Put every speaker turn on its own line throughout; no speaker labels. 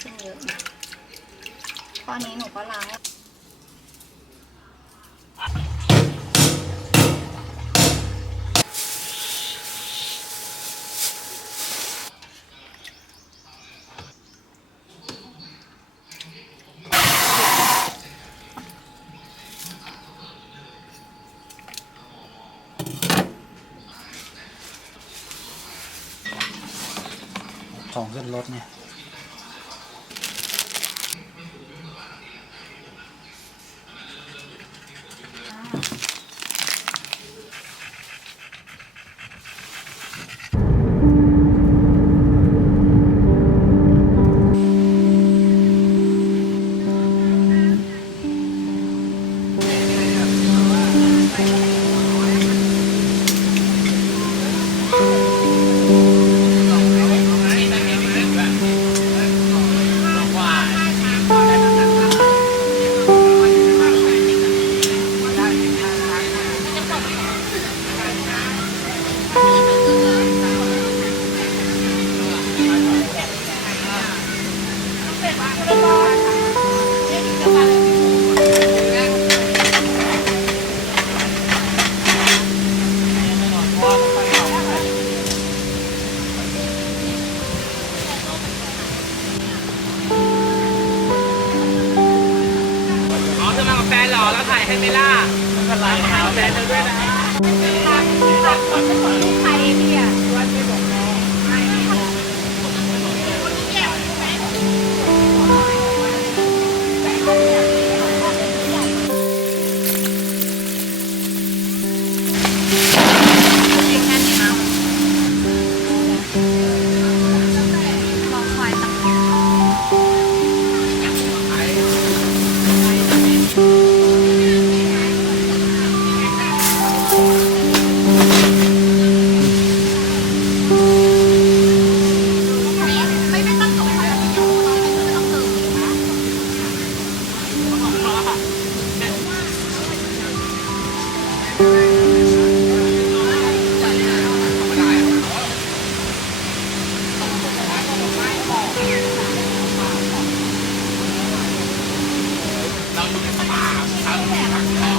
ขึ้นเยอะนะตอนนี้หนูก็ล้าง
ของขึ้นรถเนี่ย
โ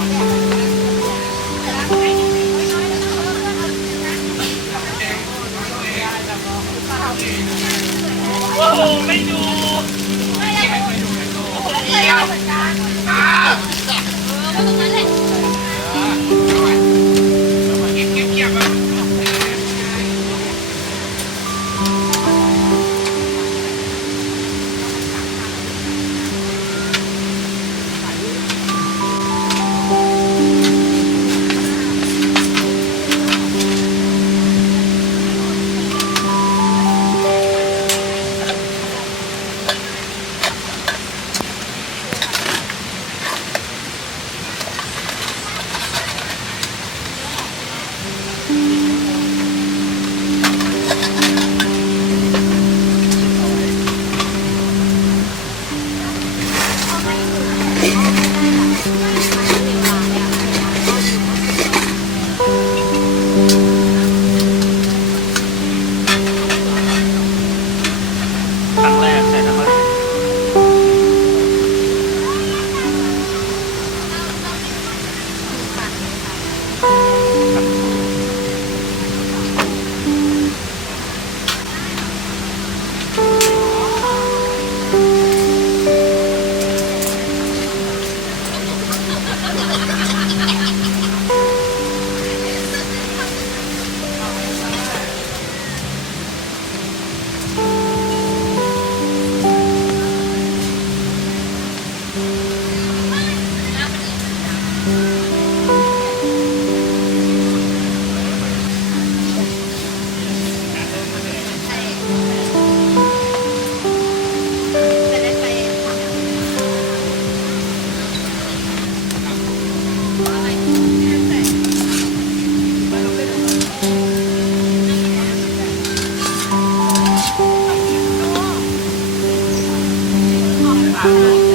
Bye.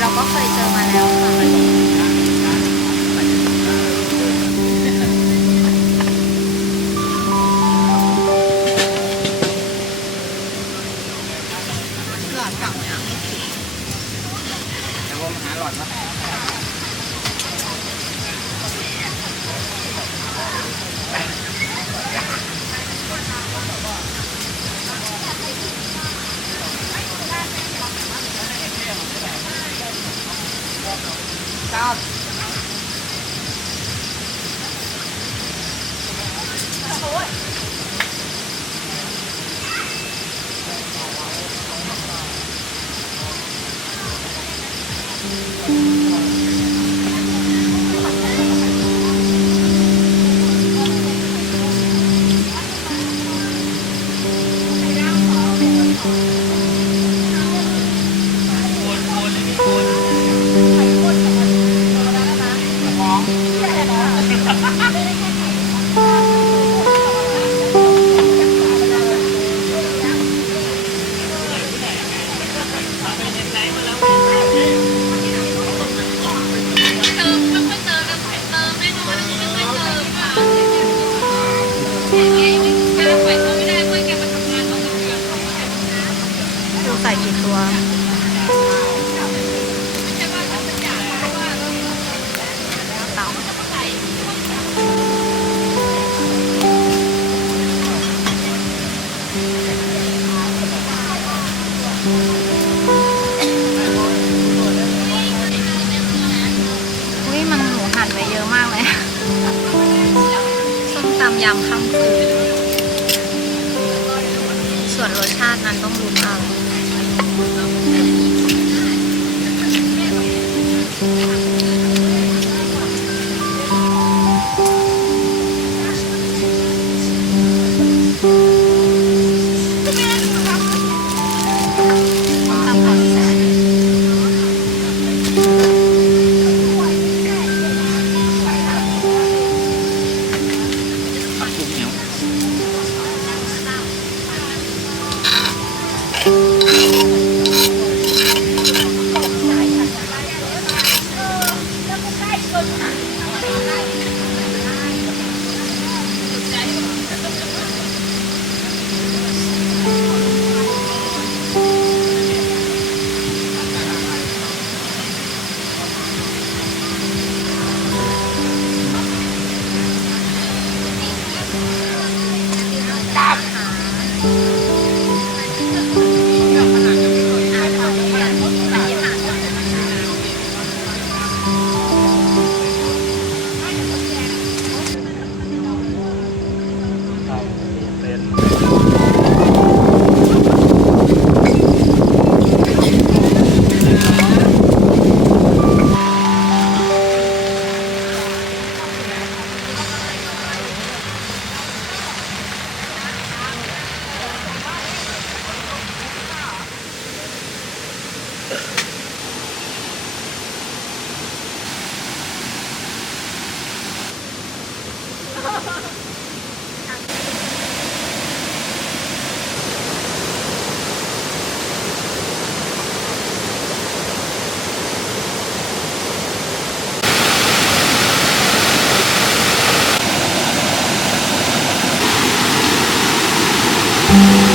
เราก็เคยเจอมาแล้วค่ะ
ดู
you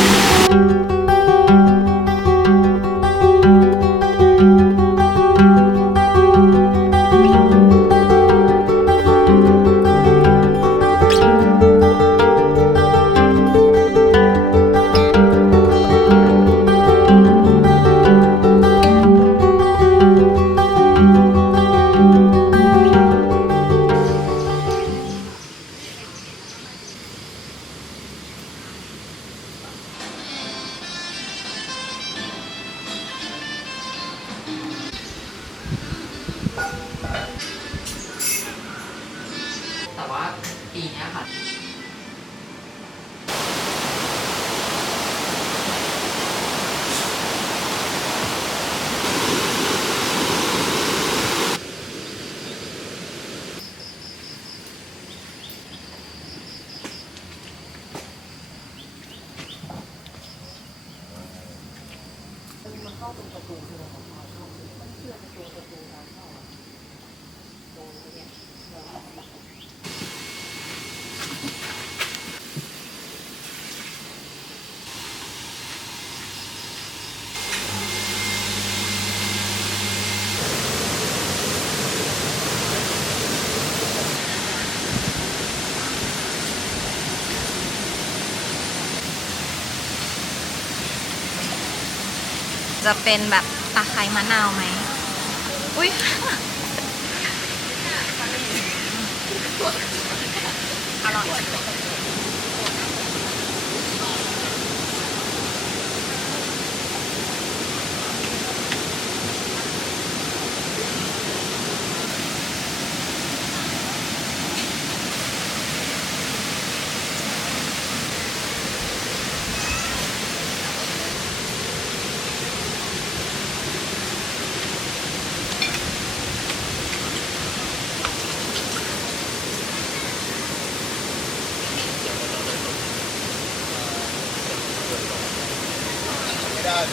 จะเป็นแบบตะไคร้มะนาวไหม อุ้ยอร่อย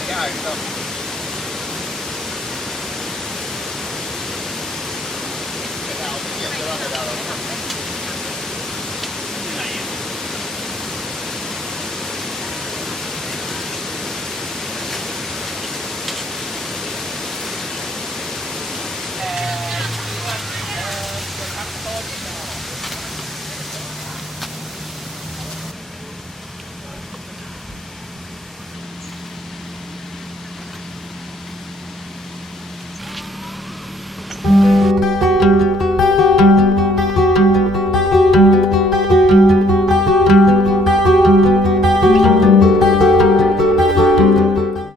yeah, yeah,